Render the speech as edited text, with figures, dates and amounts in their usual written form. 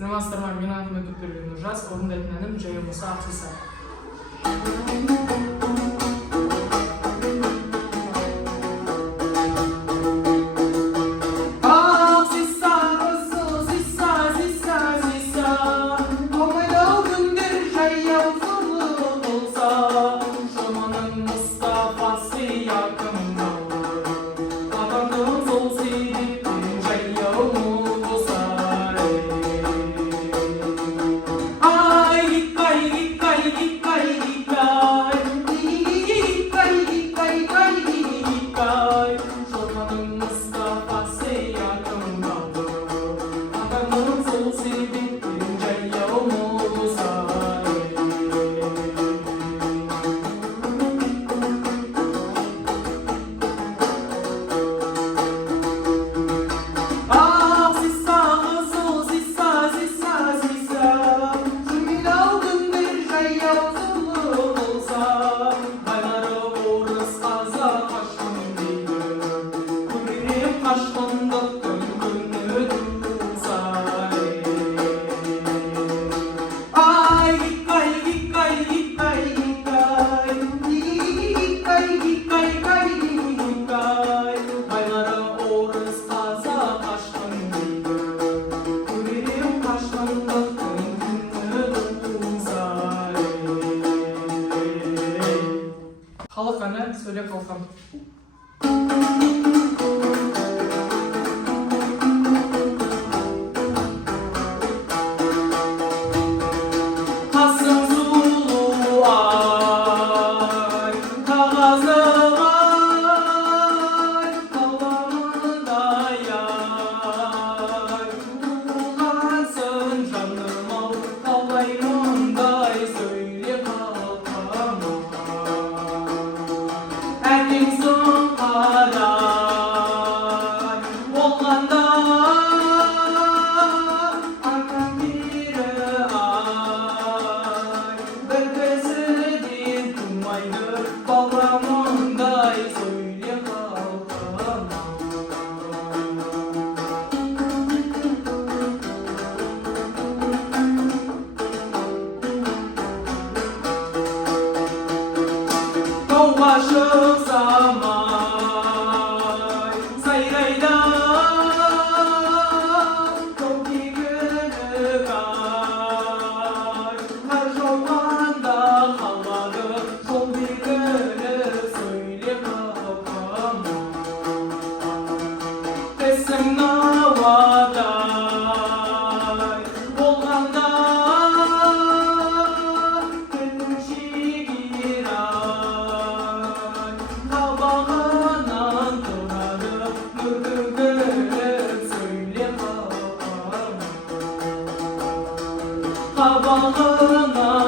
Сәлеметсіздер ме? Менің атым Өтепберген Нұржас, орындайтын әнім «Жаяу Мұса Ақсиса». Халық әні сөйлеп қалқам. Қасым сұлу ай, қағазым ай, қаламындай ай, туғансың жаным ау, қалай мұндай сөйлеп қалқам. Әкеңсің қарай болғанда арқан бері ай, бір көзіден тумайды бала мұндай сөйлеп қалқам. Тауға шықсам ай, сайрайда тау кегілік ай, қар жауғанда қалады жол бекіліп сөйлеп қалқам. Тісің науадай болғанда тілің шегер ай, қабағынан тұрады нұр төгіліп сөйлеп қалқам. Қабағынан